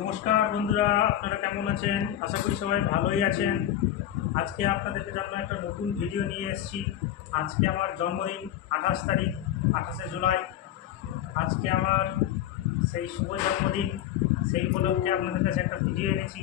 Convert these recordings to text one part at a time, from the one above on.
নমস্কার বন্ধুরা, আপনারা কেমন আছেন? আশা করি সবাই ভালোই আছেন। আজকে আপনাদের জন্য একটা নতুন ভিডিও নিয়ে এসেছি। আজকে আমার জন্মদিন 28 তারিখ, 28শে জুলাই। আজকে আমার সেই শুভ জন্মদিন, সেই উপলক্ষে আপনাদের কাছে একটা ভিডিও এনেছি।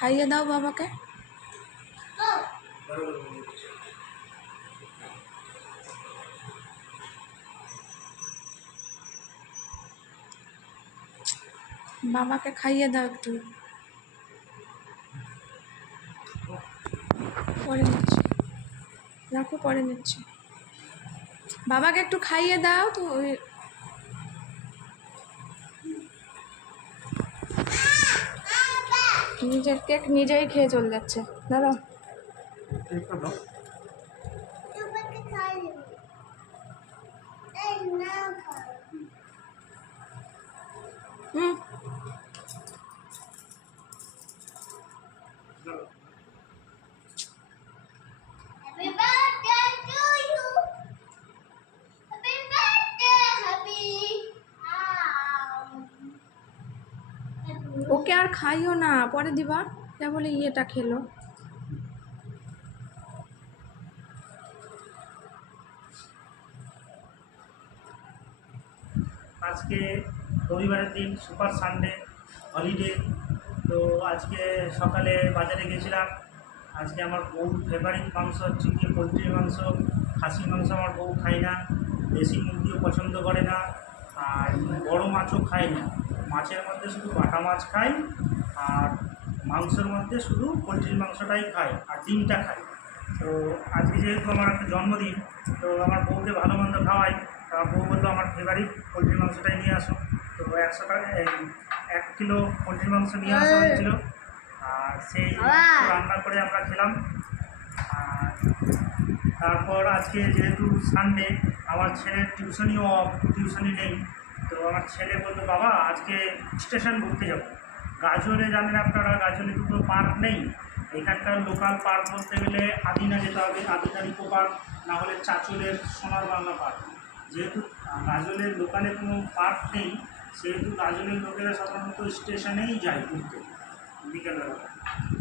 খাইয়ে দাও বাবাকে। বাবাকে খাইয়ে দাও একটু। পরে নিচ্ছি, রাখো, পরে নিচ্ছি। বাবাকে একটু খাইয়ে দাও তো। নিজের কেক নিজেই খেয়ে চলে যাচ্ছে। দাঁড়াও, হুম। ওকে আর খাইও না, পরে দিবা। যা বলে ইয়েটা খেলো। আজকে রবিবারের দিন, সুপার সানডে, হলিডে। তো আজকে সকালে বাজারে গেছিলাম। আজকে আমার বউ ফেভারিট মাংস হচ্ছে গিয়ে পোলট্রির মাংস। খাসির মাংস আমার বউ খায় না, দেশি মুরগিও পছন্দ করে না, আর বড় মাছও খায় না। মাছের মধ্যে শুধু বাটা মাছ খায়, আর মাংসের মধ্যে শুধু পোলট্রির মাংসটাই খায়, আর ডিমটা খায়। তো আজকে যেহেতু আমার একটা জন্মদিন, তো আমার বউকে ভালো মন্দ খাওয়াই। বউ বললো আমার ফেভারিট পোলট্রির মাংসটাই নিয়ে আসো। তো 100 টাকা 1 কিলো পোলট্রির মাংস নিয়ে আসা হয়েছিল, আর সেই রান্না করে আমরা খেলাম। আর তারপর আজকে যেহেতু সানডে, আমার ছেলের টিউশনিও অফ, টিউশনি নেই। তো আমার ছেলে বললো বাবা আজকে স্টেশন ঘুরতে যাবো। গাজলে জানেন আপনারা, গাজলে দুটো পার্ক নেই। এখানকার লোকাল পার্ক বলতে গেলে আদিনা যেতে হবে, আদিনা ইকো পার্ক, না হলে চাঁচলের সোনার বাংলা পার্ক। যেহেতু গাজলের লোকালে কোনো পার্ক নেই, সেহেতু গাজলের লোকেরা সাধারণত স্টেশনেই যায় ঘুরতে বিকেলবেলা।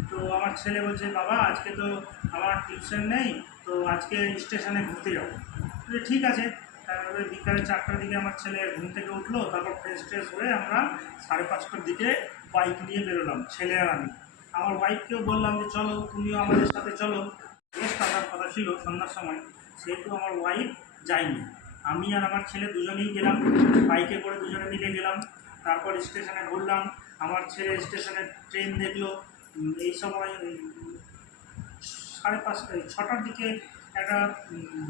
তো আমার ছেলে বলছে বাবা আজকে তো আমার টিউশন নেই, তো আজকে স্টেশনে ঘুরতে যাবো। ঠিক আছে। তারপরে বিকালে 4টার দিকে আমার ছেলে ঘুম থেকে উঠলো, তারপর ফ্রেশ ট্রেশ হয়ে আমরা 5:30টার দিকে বাইক নিয়ে বেরোলাম, ছেলে আর আমি। আমার ওয়াইফকেও বললাম যে চলো, তুমিও আমাদের সাথে চলো। বেস্ট আসার কথা ছিল সন্ধ্যার সময়, সেহেতু আমার ওয়াইফ যায়নি। আমি আর আমার ছেলে দুজনেই গেলাম, বাইকে করে দুজনে মিলে গেলাম। তারপর স্টেশনে ঘুরলাম। আমার ছেলে স্টেশনে ট্রেন দেখলো। এই সময় 6টার দিকে একটা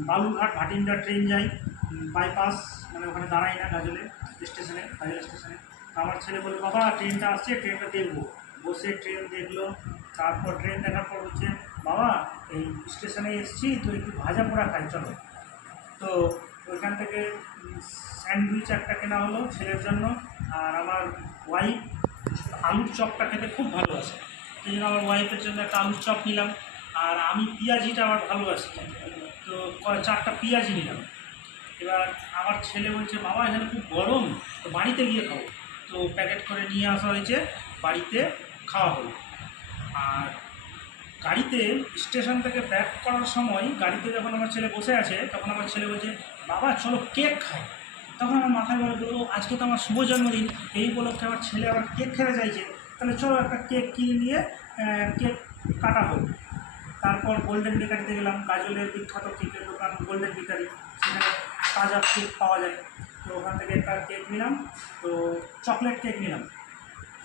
বালুরঘাট ভাটিন্ডা ট্রেন যায়, বাইপাস, মানে ওখানে দাঁড়াই না গাজলে স্টেশনে, গাজল স্টেশনে। আমার ছেলে বললো বাবা ট্রেনটা আসছে, ট্রেনটা দেখবো। বসে ট্রেন দেখলো। তারপর ট্রেন দেখার পর বলছে বাবা এই স্টেশনে এসেছি, তো একটু ভাজা পোড়া খাই চলো। তো ওইখান থেকে স্যান্ডউইচ একটা কেনা হলো ছেলের জন্য। আর আমার ওয়াইফ আলুর চপটা খেতে খুব ভালোবাসে, সেই জন্য আমার ওয়াইফের জন্য একটা আলুর চপ নিলাম। আর আমি পেঁয়াজিটা আমার ভালোবাসি, তো 4টা পেঁয়াজি নিলাম। এবার আমার ছেলে বলছে বাবা এখানে খুব গরম, তো বাড়িতে গিয়ে খাবো। তো প্যাকেট করে নিয়ে আসা হয়েছে, বাড়িতে খাওয়া হলো। আর গাড়িতে স্টেশন থেকে ব্যাক করার সময় গাড়িতে যখন আমার ছেলে বসে আছে, তখন আমার ছেলে বলছে বাবা চলো কেক খাই। তখন আমার মাথায় বলো আজকে তো আমার শুভ জন্মদিন, এই উপলক্ষে আমার ছেলে আবার কেক খেতে চাইছে, তাহলে চলো একটা কেক কিনে নিয়ে কেক কাটা হলো। তারপর গোল্ডেন বেকারিতে গেলাম, গাজলের বিখ্যাত কেকের দোকান গোল্ডেন বেকারি, সেখানে তাজা কেক পাওয়া যায়। তো ওখান থেকে একটা কেক নিলাম, তো চকলেট কেক নিলাম।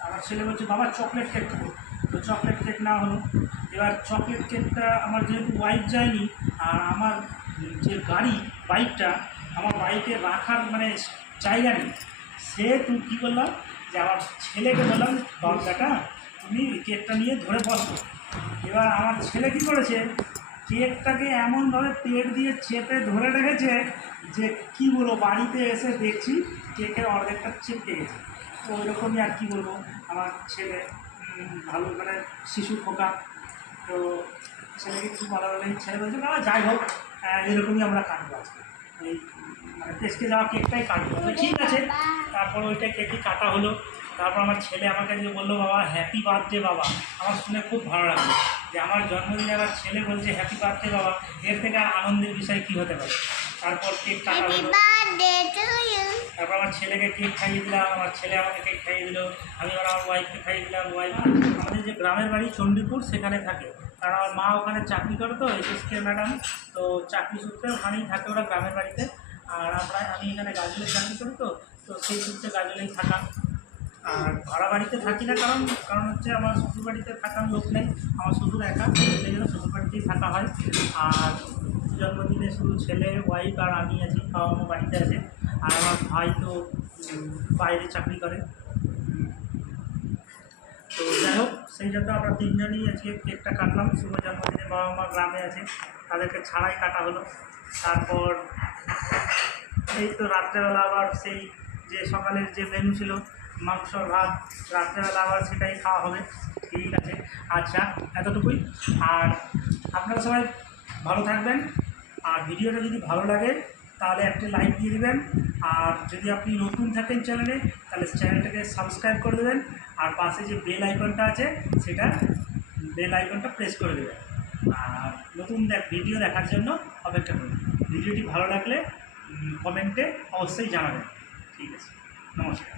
আমার ছেলে বলছে বাবা চকলেট কেক খাবো, তো চকলেট কেক না হলো। এবার চকলেট কেকটা আমার যেহেতু ওয়াইফ যায়নি, আর আমার যে গাড়ি বাইকটা, আমার বাইকে রাখার মানে জায়গা নেই, সেহেতু কী করলাম যে আমার ছেলেকে বললাম বেটা তুমি কেকটা নিয়ে ধরে বসো। এবার আমার ছেলে কী করেছে, কেকটাকে এমনভাবে পেট দিয়ে চেপে ধরে রেখেছে যে কী বলবো, বাড়িতে এসে দেখছি কেকের অর্ধেকটা চেপে গেছে। তো ওইরকমই আর কি বলবো, আমার ছেলে ভালো মানে শিশু খোকা, তো ছেলেকে কিছু বলা হলে ছেলে বলছে বাবা যাই হোক এরকমই আমরা কাটবো আজকে, এই মানে টেস্টে যাওয়া কেকটাই কাটবো। তো ঠিক আছে, তারপর ওইটা কেকই কাটা হলো। তারপর আমার ছেলে আমাকে যে বললো বাবা হ্যাপি বার্থডে বাবা। আমার শুনে খুব ভালো লাগলো যে আমার জন্মদিনে আমার ছেলে বলছে হ্যাপি বার্থডে বাবা, এর থেকে আর আনন্দের বিষয় কী হতে পারে। তারপর কেক কাটা হলো, তারপর আমার ছেলেকে কেক খাইয়ে দিলাম, আমার ছেলে আমাকে কেক খাইয়ে দিল, আমি আবার আমার ওয়াইফকে খাইয়ে দিলাম। ওয়াইফ আমাদের যে গ্রামের বাড়ি চণ্ডীপুর সেখানে থাকে, কারণ আমার মা ওখানে চাকরি করে, তো এসএসকে ম্যাডাম, তো চাকরি সূত্রে ওখানেই থাকে ওরা গ্রামের বাড়িতে। আর আমি এখানে গাজলের চাকরি করি, তো তো সেই সূত্রে গাজলেই থাকা। আর ভাড়া বাড়িতে থাকি না, কারণ হচ্ছে আমার শ্বশুর বাড়িতে থাকার লোক নেই, আমার শ্বশুর একা, সেই জন্য শ্বশুর বাড়িতেই থাকা হয়। আর জন্মদিনে শুধু ছেলে ওয়াইফ আর আমি আছি, বাবা মা বাড়িতে আছে। আর আমার ভাই তো বাইরে চাকরি করে। তো যাই হোক, সেই জন্য আমরা তিনজনই আজকে কেকটা কাটলাম। শুভ জন্মদিনে বাবা মা গ্রামে আছে, তাদেরকে ছাড়াই কাটা হলো। তারপর এই তো রাত্রেবেলা আবার সেই যে সকালের যে মেনু ছিল মাংস ভাত, রাত্রেবেলা আবার সেটাই খাওয়া হবে। ঠিক আছে, আচ্ছা এতটুকুই। আর আপনারা সবাই ভালো থাকবেন, আর ভিডিওটা যদি ভালো লাগে তাহলে একটা লাইক দিয়ে দেবেন। আর যদি আপনি নতুন থাকেন চ্যানেলে, তাহলে চ্যানেলটাকে সাবস্ক্রাইব করে দেবেন। আর পাশে যে বেল আইকনটা আছে সেটা বেল আইকনটা প্রেস করে দেবেন। আর নতুন ভিডিও দেখার জন্য অপেক্ষা করুন। ভিডিওটি ভালো লাগলে কমেন্টে অবশ্যই জানাবেন। ঠিক আছে, নমস্কার।